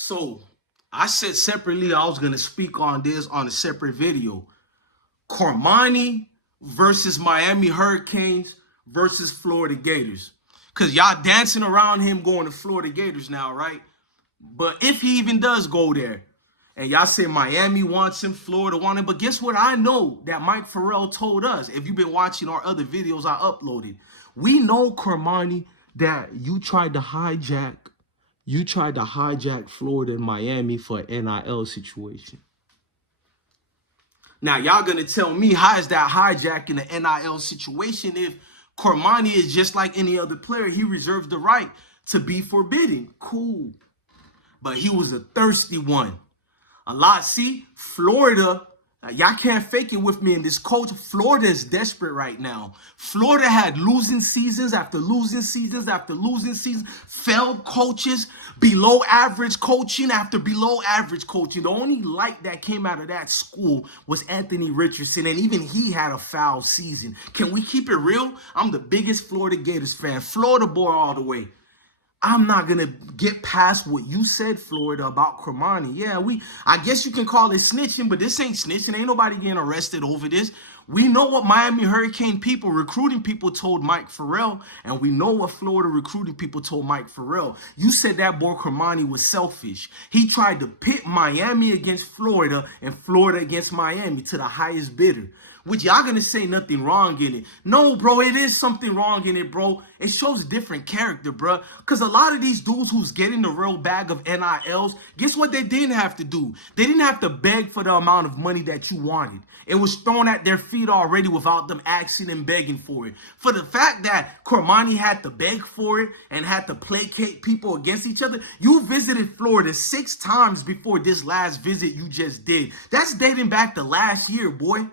So I said separately I was gonna speak on this on a separate video. Cormani versus Miami Hurricanes versus Florida Gators. Cause y'all dancing around him going to Florida Gators now, right? But if he even does go there, and y'all say Miami wants him, Florida wants him, but guess what? I know that Mike Farrell told us. If you've been watching our other videos I uploaded, we know Cormani that you tried to hijack Florida and Miami for an NIL situation. Now, y'all gonna tell me how is that hijacking the NIL situation if Cormani is just like any other player? He reserves the right to be forbidden. Cool. But he was a thirsty one. See, Florida, y'all can't fake it with me in this coach. Florida is desperate right now. Florida had losing seasons after losing seasons after losing seasons, failed coaches, below average coaching after below average coaching. The only light that came out of that school was Anthony Richardson, and even he had a foul season. Can we keep it real? I'm the biggest Florida Gators fan. Florida boy all the way. I'm not going to get past what you said, Florida, about Cormani. Yeah, I guess you can call it snitching, but this ain't snitching. Ain't nobody getting arrested over this. We know what Miami Hurricane people, recruiting people told Mike Farrell, and we know what Florida recruiting people told Mike Farrell. You said that boy Cormani was selfish. He tried to pit Miami against Florida and Florida against Miami to the highest bidder. Which y'all gonna say nothing wrong in it. No, bro, it is something wrong in it, bro. It shows different character, bro. Because a lot of these dudes who's getting the real bag of NILs, guess what they didn't have to do? They didn't have to beg for the amount of money that you wanted. It was thrown at their feet already without them asking and begging for it. For the fact that Cormani had to beg for it and had to placate people against each other, you visited Florida 6 times before this last visit you just did. That's dating back to last year, boy.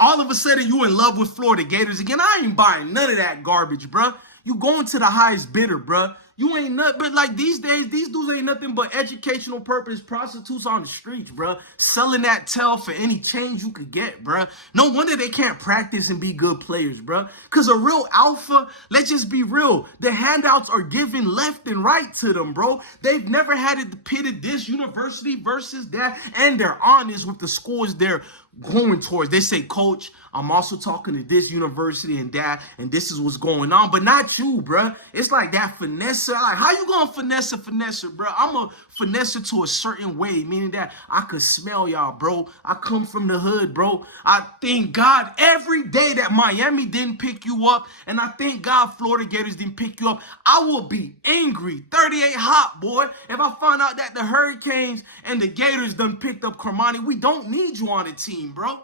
All of a sudden, you in love with Florida Gators again. I ain't buying none of that garbage, bruh. You going to the highest bidder, bruh. You ain't nothing, but like these days, these dudes ain't nothing but educational purpose prostitutes on the streets, bruh. Selling that tail for any change you could get, bruh. No wonder they can't practice and be good players, bruh. Because a real alpha, let's just be real, the handouts are given left and right to them, bro. They've never had it pitted this university versus that, and they're honest with the scores they're going towards. They say, Coach, I'm also talking to this university and that, and this is what's going on, but not you, bruh. It's like that finesse. Like, how you gonna finesse, bruh? I'm a finesse to a certain way, meaning that I could smell y'all, bro. I come from the hood, bro. I thank God every day that Miami didn't pick you up, and I thank God Florida Gators didn't pick you up. I will be angry, 38 hot, boy, if I find out that the Hurricanes and the Gators done picked up Cormani. We don't need you on the team, bro.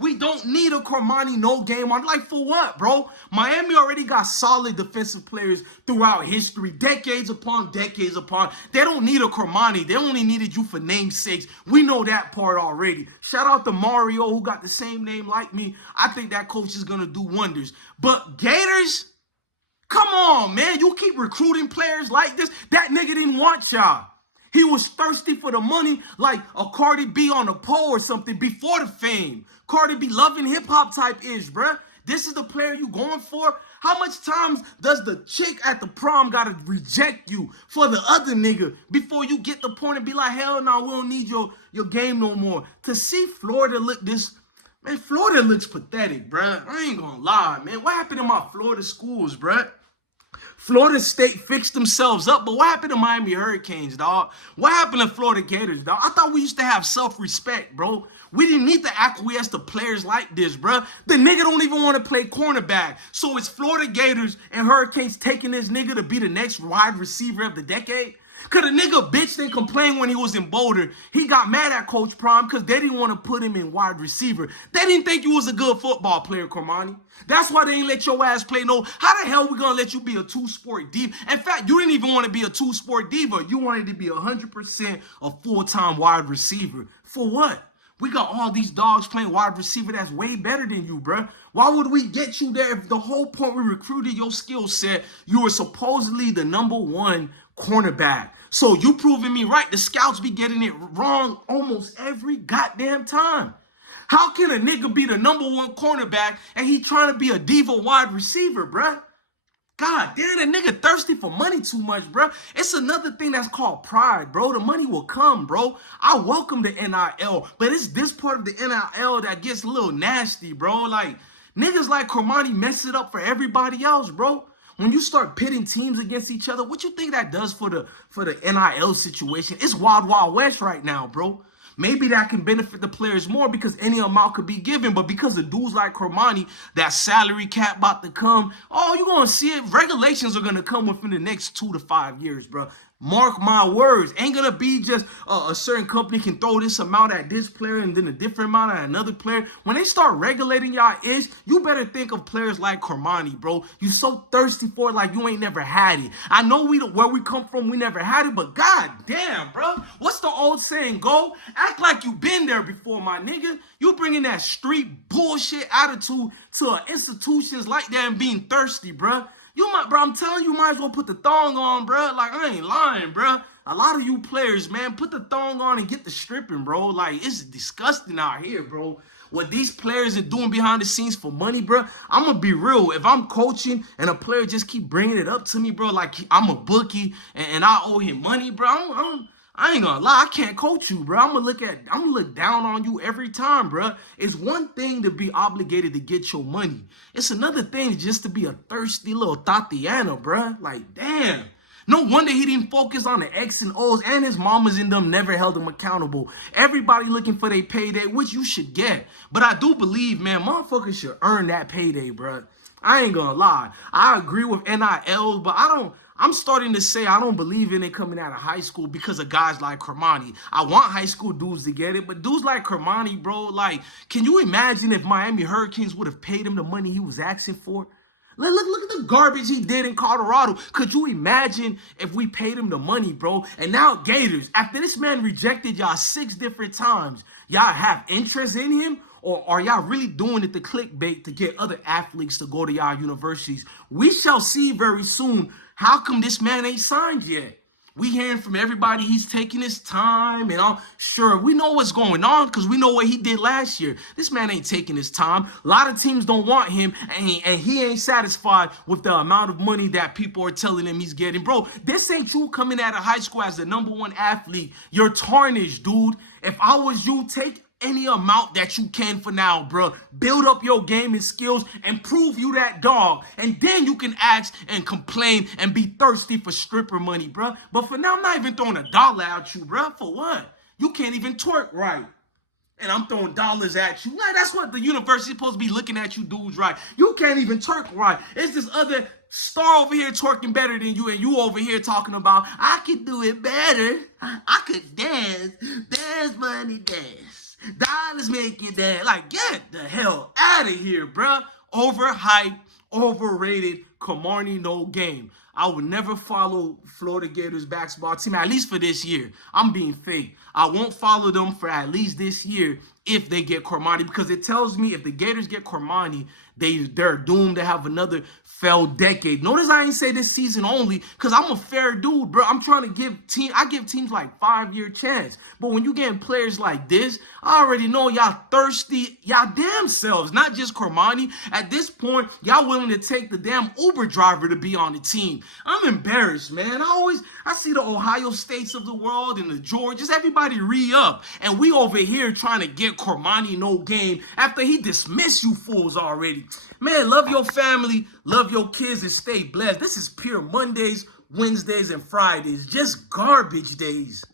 We don't need a Cormani no game on. Like, for what, bro? Miami already got solid defensive players throughout history, decades upon decades upon. They don't need a Cormani. They only needed you for namesakes. We know that part already. Shout out to Mario, who got the same name like me. I think that coach is going to do wonders. But Gators, come on, man. You keep recruiting players like this. That nigga didn't want y'all. He was thirsty for the money like a Cardi B on a pole or something before the fame. Cardi B loving hip-hop type ish, bruh. This is the player you going for? How much times does the chick at the prom gotta reject you for the other nigga before you get the point and be like, hell no, we don't need your game no more? To see Florida look this, man, Florida looks pathetic, bruh. I ain't gonna lie, man. What happened to my Florida schools, bruh? Florida State fixed themselves up, but what happened to Miami Hurricanes, dog? What happened to Florida Gators, dog? I thought we used to have self-respect, bro. We didn't need to acquiesce to players like this, bro. The nigga don't even want to play cornerback. So it's Florida Gators and Hurricanes taking this nigga to be the next wide receiver of the decade? Because the nigga bitch didn't complain when he was in Boulder. He got mad at Coach Prime because they didn't want to put him in wide receiver. They didn't think you was a good football player, Cormani. That's why they ain't let your ass play no. How the hell we going to let you be a two-sport diva? In fact, you didn't even want to be a two-sport diva. You wanted to be 100% a full-time wide receiver. For what? We got all these dogs playing wide receiver that's way better than you, bruh. Why would we get you there if the whole point we recruited your skill set, you were supposedly the #1 cornerback? So you proving me right. The scouts be getting it wrong almost every goddamn time. How can a nigga be the #1 cornerback and he trying to be a diva wide receiver, bruh? God damn, that nigga thirsty for money too much, bro. It's another thing that's called pride, bro. The money will come, bro. I welcome the NIL, but it's this part of the NIL that gets a little nasty, bro. Like, niggas like Cormani mess it up for everybody else, bro. When you start pitting teams against each other, what you think that does for the NIL situation? It's wild, wild west right now, bro. Maybe that can benefit the players more because any amount could be given. But because of dudes like Cormani, that salary cap about to come, oh, you're going to see it. Regulations are going to come within the next 2 to 5 years, bro. Mark my words. Ain't going to be just a certain company can throw this amount at this player and then a different amount at another player. When they start regulating y'all ish, you better think of players like Cormani, bro. You so thirsty for it like you ain't never had it. I know where we come from, we never had it, but god damn, bro. What's the old saying go? Act like you been there before, my nigga. You bringing that street bullshit attitude to institutions like that and being thirsty, bro. Bro, I'm telling you, might as well put the thong on, bro. Like, I ain't lying, bro. A lot of you players, man, put the thong on and get the stripping, bro. Like, it's disgusting out here, bro. What these players are doing behind the scenes for money, bro. I'm going to be real. If I'm coaching and a player just keep bringing it up to me, bro, like I'm a bookie and I owe him money, bro, I ain't gonna lie, I can't coach you, bro. I'm gonna look down on you every time, bro. It's one thing to be obligated to get your money. It's another thing just to be a thirsty little Tatiana, bro. Like, damn. No wonder he didn't focus on the X and O's, and his mamas and them never held him accountable. Everybody looking for their payday, which you should get. But I do believe, man, motherfuckers should earn that payday, bro. I ain't gonna lie. I agree with NILs, but I'm starting to say I don't believe in it coming out of high school because of guys like Cormani. I want high school dudes to get it, but dudes like Cormani, bro, like, can you imagine if Miami Hurricanes would have paid him the money he was asking for? Look at the garbage he did in Colorado. Could you imagine if we paid him the money, bro? And now Gators, after this man rejected y'all 6 different times, y'all have interest in him? Or are y'all really doing it to clickbait to get other athletes to go to y'all universities? We shall see very soon. How come this man ain't signed yet? We hearing from everybody he's taking his time and all. Sure, we know what's going on because we know what he did last year. This man ain't taking his time. A lot of teams don't want him, and he ain't satisfied with the amount of money that people are telling him he's getting. Bro, this ain't you coming out of high school as the #1 athlete. You're tarnished, dude. If I was you, take any amount that you can for now, bro. Build up your game and skills and prove you that dog. And then you can ask and complain and be thirsty for stripper money, bro. But for now, I'm not even throwing $1 at you, bro. For what? You can't even twerk right. And I'm throwing dollars at you. Like, that's what the university is supposed to be looking at you dudes right. You can't even twerk right. It's this other star over here twerking better than you, and you over here talking about, I could do it better. I could dance. Dance, money, dance. Dollars make you dance. Like, get the hell out of here, bruh. Overhyped, overrated, Cormani no game. I would never follow Florida Gators basketball team, at least for this year. I'm being fake. I won't follow them for at least this year if they get Cormani, because it tells me if the Gators get Cormani, they're doomed to have another failed decade. Notice I ain't say this season only, because I'm a fair dude, bro. I'm trying to give teams like 5-year chance. But when you getting players like this, I already know y'all thirsty, y'all damn selves, not just Cormani. At this point, y'all willing to take the damn Uber driver to be on the team. I'm embarrassed, man. I see the Ohio States of the world and the Georgias, everybody re-up. And we over here trying to get Cormani no game after he dismissed you fools already. Man, love your family, love your kids, and stay blessed. This is pure Mondays, Wednesdays, and Fridays. Just garbage days.